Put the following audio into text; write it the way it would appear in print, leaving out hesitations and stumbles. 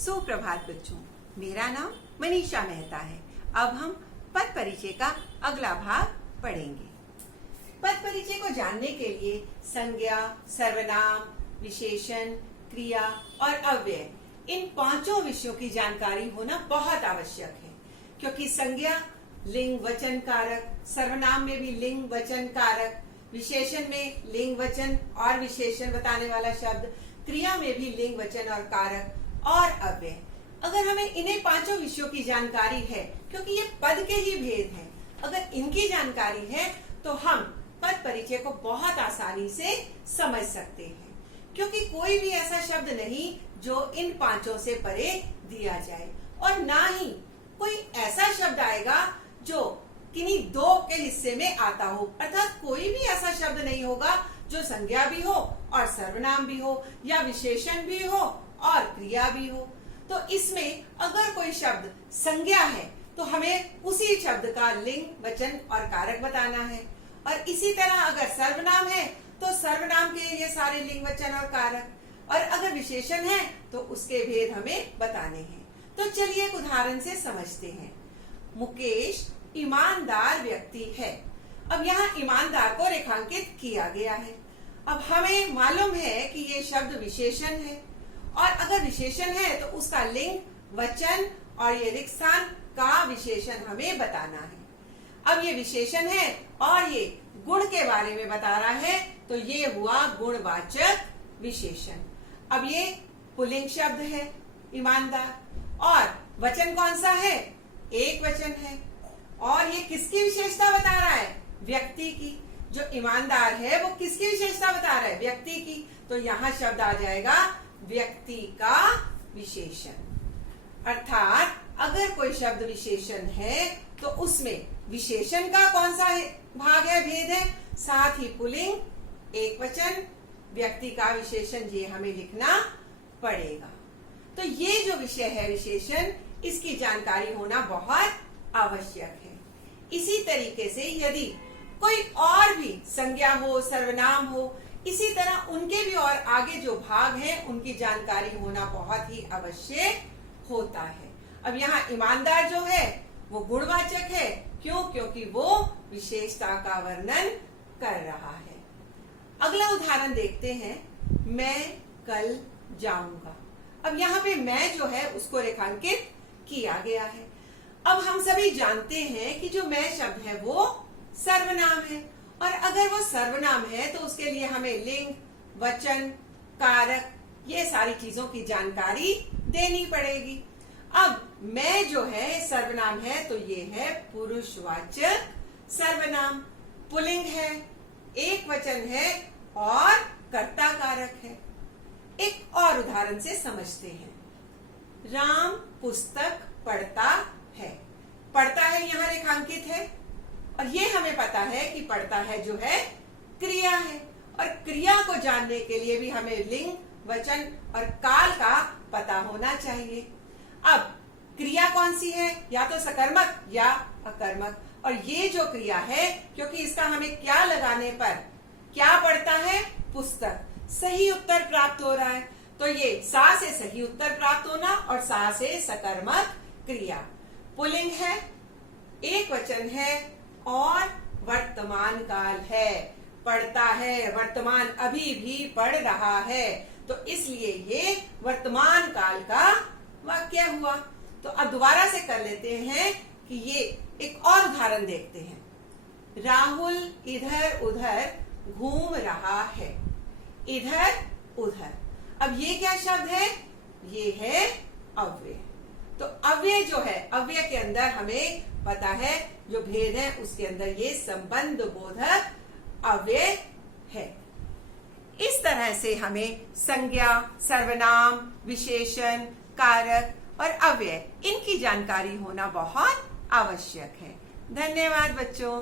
सुप्रभात बच्चों, मेरा नाम मनीषा मेहता है। अब हम पद परिचय का अगला भाग पढ़ेंगे। पद परिचय को जानने के लिए संज्ञा, सर्वनाम, विशेषण, क्रिया और अव्यय इन पांचों विषयों की जानकारी होना बहुत आवश्यक है, क्योंकि संज्ञा लिंग वचन कारक, सर्वनाम में भी लिंग वचन कारक, विशेषण में लिंग वचन और विशेषण बताने वाला शब्द, क्रिया में भी लिंग वचन और कारक और अव्यय। अगर हमें इन्हें पांचों विषयों की जानकारी है, क्योंकि ये पद के ही भेद हैं, अगर इनकी जानकारी है तो हम पद परिचय को बहुत आसानी से समझ सकते हैं, क्योंकि कोई भी ऐसा शब्द नहीं जो इन पांचों से परे दिया जाए, और ना ही कोई ऐसा शब्द आएगा जो किन्हीं दो के हिस्से में आता हो। अर्थात कोई भी ऐसा शब्द नहीं होगा जो संज्ञा भी हो और सर्वनाम भी हो, या विशेषण भी हो और क्रिया भी हो। तो इसमें अगर कोई शब्द संज्ञा है तो हमें उसी शब्द का लिंग, वचन और कारक बताना है, और इसी तरह अगर सर्वनाम है तो सर्वनाम के ये सारे लिंग, वचन और कारक, और अगर विशेषण है तो उसके भेद हमें बताने हैं। तो चलिए एक उदाहरण से समझते हैं। मुकेश ईमानदार व्यक्ति है। अब यहाँ ईमानदार को रेखांकित किया गया है। अब हमें मालूम है कि ये शब्द विशेषण है, और अगर विशेषण है तो उसका लिंग, वचन और ये रिक्त स्थान का विशेषण हमें बताना है। अब ये विशेषण है और ये गुण के बारे में बता रहा है, तो ये हुआ गुणवाचक विशेषण। अब ये पुल्लिंग शब्द है ईमानदार, और वचन कौन सा है? एक वचन है, और ये किसकी विशेषता बता रहा है? व्यक्ति की। जो ईमानदार है वो किसकी विशेषता बता रहा है? व्यक्ति की। तो यहाँ शब्द आ जाएगा व्यक्ति का विशेषण। अर्थात अगर कोई शब्द विशेषण है तो उसमें विशेषण का कौन सा भाग है, भेद है, साथ ही पुल्लिंग, एक वचन, व्यक्ति का विशेषण, ये हमें लिखना पड़ेगा। तो ये जो विषय है विशेषण, इसकी जानकारी होना बहुत आवश्यक है। इसी तरीके से यदि कोई और भी संज्ञा हो, सर्वनाम हो, इसी तरह उनके भी और आगे जो भाग हैं उनकी जानकारी होना बहुत ही आवश्यक होता है। अब यहाँ ईमानदार जो है वो गुणवाचक है। क्यों? क्योंकि वो विशेषता का वर्णन कर रहा है। अगला उदाहरण देखते हैं। मैं कल जाऊंगा। अब यहाँ पे मैं जो है उसको रेखांकित किया गया है। अब हम सभी जानते हैं कि जो मैं शब्द है वो सर्वनाम है, और अगर वो सर्वनाम है तो उसके लिए हमें लिंग, वचन, कारक, ये सारी चीजों की जानकारी देनी पड़ेगी। अब मैं जो है सर्वनाम है, तो ये है पुरुषवाचक सर्वनाम, पुल्लिंग है, एक वचन है और कर्ता कारक है। एक और उदाहरण से समझते हैं। राम पुस्तक पढ़ता है। पढ़ता है यहाँ रेखांकित है, और ये हमें पता है कि पढ़ता है जो है क्रिया है, और क्रिया को जानने के लिए भी हमें लिंग, वचन और काल का पता होना चाहिए। अब क्रिया कौन सी है? या तो सकर्मक या अकर्मक, और ये जो क्रिया है, क्योंकि इसका हमें क्या लगाने पर क्या पढ़ता है? पुस्तक। सही उत्तर प्राप्त हो रहा है, तो ये सा से सही उत्तर प्राप्त होना, और सा से सकर्मक क्रिया। पुल्लिंग है, एक वचन है और वर्तमान काल है। पढ़ता है, वर्तमान, अभी भी पढ़ रहा है, तो इसलिए ये वर्तमान काल का वाक्य हुआ। तो अब दोबारा से कर लेते हैं कि ये एक और उदाहरण देखते हैं। राहुल इधर उधर घूम रहा है। इधर उधर, अब ये क्या शब्द है? ये है अव्यय। तो अव्यय जो है, अव्यय के अंदर हमें पता है जो भेद है उसके अंदर ये संबंध बोधक अव्यय है। इस तरह से हमें संज्ञा, सर्वनाम, विशेषण, कारक और अव्यय इनकी जानकारी होना बहुत आवश्यक है। धन्यवाद बच्चों।